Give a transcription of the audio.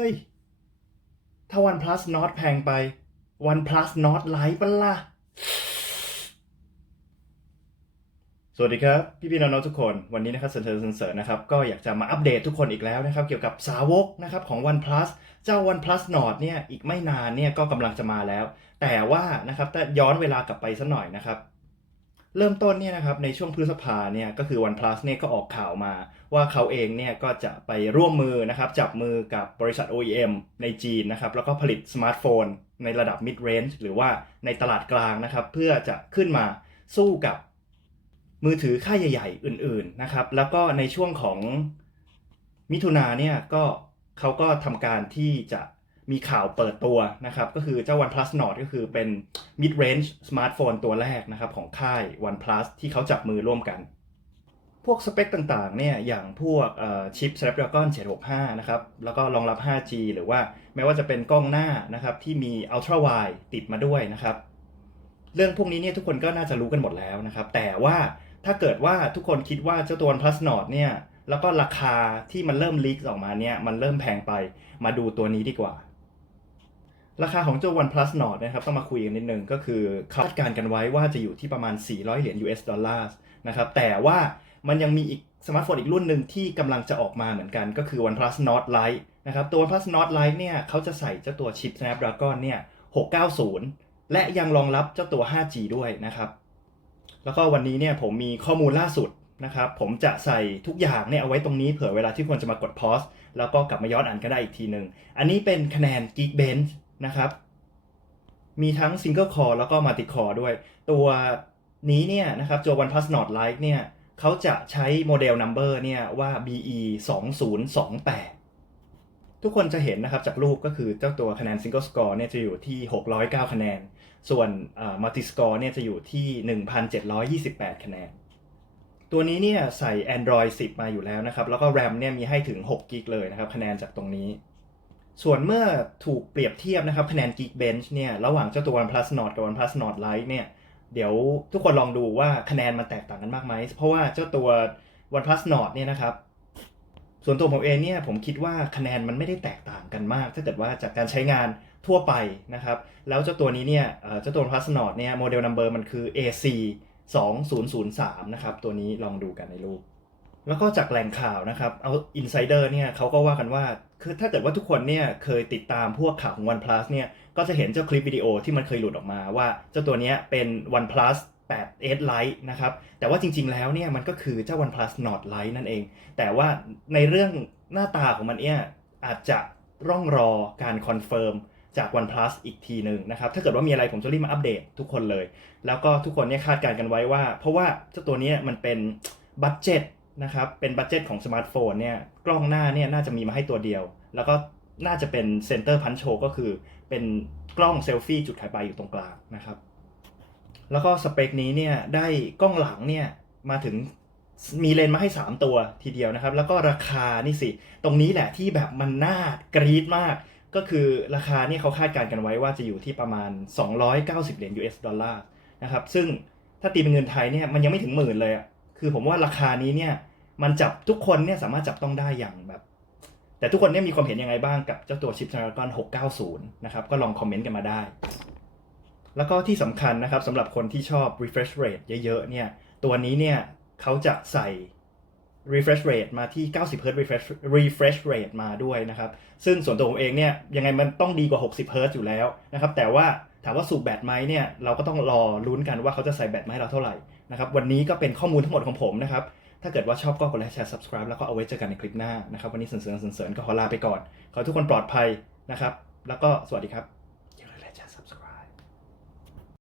เฮ้ย ถ้า OnePlus Nord แพงไป OnePlus Nord Lite ปะล่ะ สวัสดีครับ พี่พี่ๆน้องๆทุกคน วันนี้นะครับเซนเซอร์เซนเซอนะครับ ก็อยากจะมาอัปเดตทุกคนอีกแล้วนะครับ เกี่ยวกับสาวกนะครับของ OnePlus เจ้า OnePlus Nord เนี่ย อีกไม่นานเนี่ยก็กำลังจะมาแล้ว แต่ว่านะครับถ้าย้อนเวลากลับไปสักหน่อยนะครับ เริ่มต้นเนี่ยนะครับในช่วงพฤษภาเนี่ยก็คือ OnePlus เนี่ยก็ออกข่าวมา ว่าเขาเองเนี่ยก็จะไปร่วมมือนะครับจับมือกับบริษัท OEM ในจีนนะครับแล้วก็ผลิตสมาร์ทโฟน ในระดับ mid range หรือว่าในตลาดกลางนะครับเพื่อจะขึ้นมาสู้กับมือถือค่ายใหญ่ ๆ อื่นๆนะครับแล้วก็ในช่วงของมิถุนาเนี่ยก็เขาก็ทำการที่จะ มีข่าวเปิดตัวนะครับ ก็คือเจ้า OnePlus Nord ก็คือเป็น mid range สมาร์ทโฟนตัวแรกนะครับ ของค่าย OnePlus ที่เขาจับมือร่วมกัน พวกสเปคต่างๆเนี่ยอย่างพวกชิป Snapdragon 765 นะครับ แล้วก็รองรับ 5G หรือว่าแม้ว่าจะเป็นกล้องหน้านะครับ ที่มี Ultra Wide ติดมาด้วยนะครับ เรื่องพวกนี้เนี่ยทุกคนก็น่าจะรู้กันหมดแล้วนะครับ แต่ว่าถ้าเกิดว่าทุกคนคิดว่าเจ้าตัว OnePlus Nord เนี่ยแล้วก็ราคาที่มันเริ่มลีกออกมาเนี่ยมันเริ่มแพงไปมาดูตัวนี้ดีกว่า ราคาของเจ้า OnePlus Nord นะครับต้องมาคุยกันนิดนึงก็คือคาดการณ์กันไว้ว่าจะอยู่ที่ประมาณ 400 เหรียญ US ดอลลาร์นะครับแต่ว่ามันยังมีอีกสมาร์ทโฟนอีกรุ่นหนึ่งที่กำลังจะออกมาเหมือนกันก็คือ OnePlus Nord Lite นะครับตัว OnePlus Nord Lite เนี่ยเขาจะใส่เจ้าตัวชิป Snapdragon เนี่ย 690 และยังรองรับเจ้าตัว 5G ด้วยนะครับ แล้วก็วันนี้เนี่ยผมมีข้อมูลล่าสุดนะครับผมจะใส่ทุกอย่างเนี่ยเอาไว้ตรงนี้เผื่อเวลาที่ควรจะมากด pause แล้วก็กลับมาย้อนอ่านก็ได้อีกทีหนึ่งอันนี้เป็นคะแนน Geekbench นะครับ มีทั้ง Single Core แล้วก็ Multi Core ด้วย ตัวนี้เนี่ยนะครับตัว OnePlus Nord Lite เนี่ยเขาจะใช้โมเดล number เนี่ยว่า BE 2028 ทุกคนจะเห็นนะครับจากรูปก็คือเจ้าตัวคะแนน Single Score เนี่ยจะอยู่ที่ 609 คะแนน ส่วน Multi Score เนี่ยจะอยู่ที่ 1,728 คะแนน ตัวนี้เนี่ยใส่ Android 10 มาอยู่แล้วนะครับ แล้วก็ RAM เนี่ยมีให้ถึง6กิกเลยนะครับ คะแนนจากตรงนี้ ส่วนเมื่อถูกเปรียบเทียบนะครับคะแนน Geekbench เนี่ยระหว่างเจ้าตัว OnePlus Nord กับ OnePlus Nord Lite เนี่ยเดี๋ยวทุกคนลองดูว่าคะแนนมันแตกต่างกันมากไหม เพราะว่าเจ้าตัว OnePlus Nord เนี่ยนะครับ ส่วนตัวผมเองเนี่ยผมคิดว่าคะแนนมันไม่ได้แตกต่างกันมาก ถ้าเกิดว่าจากการใช้งานทั่วไปนะครับ แล้วเจ้าตัวนี้เนี่ยเจ้าตัว OnePlus Nord เนี่ยโมเดล number มันคือ AC 2003 นะครับ ตัวนี้ลองดูกันในรูป แล้วก็จากแหล่งข่าวนะครับ เอาอินไซเดอร์เนี่ยเขาก็ว่ากันว่า คือถ้าเกิดว่าทุกคนเนี่ยเคยติดตามพวกข่าวของ OnePlus เนี่ย ก็จะเห็นเจ้าคลิปวิดีโอที่มันเคยหลุดออกมาว่าเจ้าตัวเนี้ยเป็น OnePlus 8 S Lite นะครับ แต่ว่าจริง ๆ แล้วเนี่ยมันก็คือเจ้า OnePlus Nord Lite นั่นเอง แต่ว่าในเรื่องหน้าตาของมันเนี่ยอาจจะร่องรอการคอนเฟิร์มจาก OnePlus อีกทีหนึ่งนะครับ ถ้าเกิดว่ามีอะไรผมจะรีบมาอัปเดตทุกคนเลย แล้วก็ทุกคนเนี่ยคาดการณ์กันไว้ว่า เพราะว่าเจ้าตัวนี้มันเป็นบัตเจ็ต นะครับเป็นบัตเจ็ตของสมาร์ทโฟนเนี่ยกล้องหน้าเนี่ยน่าจะมีมาให้ตัวเดียว แล้วก็น่าจะเป็นเซนเตอร์พันโชก็คือเป็นกล้องเซลฟี่จุดขายปลายอยู่ตรงกลางนะครับแล้วก็สเปคนี้เนี่ยได้กล้องหลังเนี่ยมาถึงมีเลนมาให้ 3 ตัวทีเดียวนะครับ แล้วก็ราคานี่สิ ตรงนี้แหละที่แบบมันน่ากรี๊ดมาก ก็คือราคาเนี่ยเขาคาดการณ์กันไว้ว่าจะอยู่ที่ประมาณ 290 เหรียญ US ดอลลาร์นะครับซึ่งถ้าตีเป็นเงินไทยเนี่ยมันยังไม่ถึงหมื่นเลยอะ คือผมว่าราคานี้เนี่ยมันจับทุกคนเนี่ยสามารถจับต้องได้อย่างแบบ แต่ทุกคนเนี่ยมีความเห็นยังไงบ้างกับเจ้าตัวชิป Snapdragon 690 นะครับ ก็ลองคอมเมนต์กันมาได้ แล้วก็ที่สำคัญนะครับสำหรับคนที่ชอบ refresh rate เยอะๆเนี่ยตัวนี้เนี่ยเขาจะใส่ refresh rate มาที่ 90 Hz refresh refresh rate มาด้วยนะครับ ซึ่งส่วนตัวผมเองเนี่ยยังไงมันต้องดีกว่า 60 Hz อยู่แล้วนะครับ แต่ว่าถามว่าสูบแบตไหมเนี่ยเราก็ต้องรอลุ้นกันว่าเขาจะใส่แบตมาให้เราเท่าไหร่ นะครับวันนี้ก็เป็นข้อมูลทั้งหมดของผมนะครับ ถ้าเกิดว่าชอบก็กดไลค์แชร์ subscribe แล้วก็เอาไว้เจอกันในคลิปหน้านะครับ วันนี้เสริญๆเสริญก็ขอลาไปก่อน ขอทุกคนปลอดภัยนะครับ แล้วก็สวัสดีครับ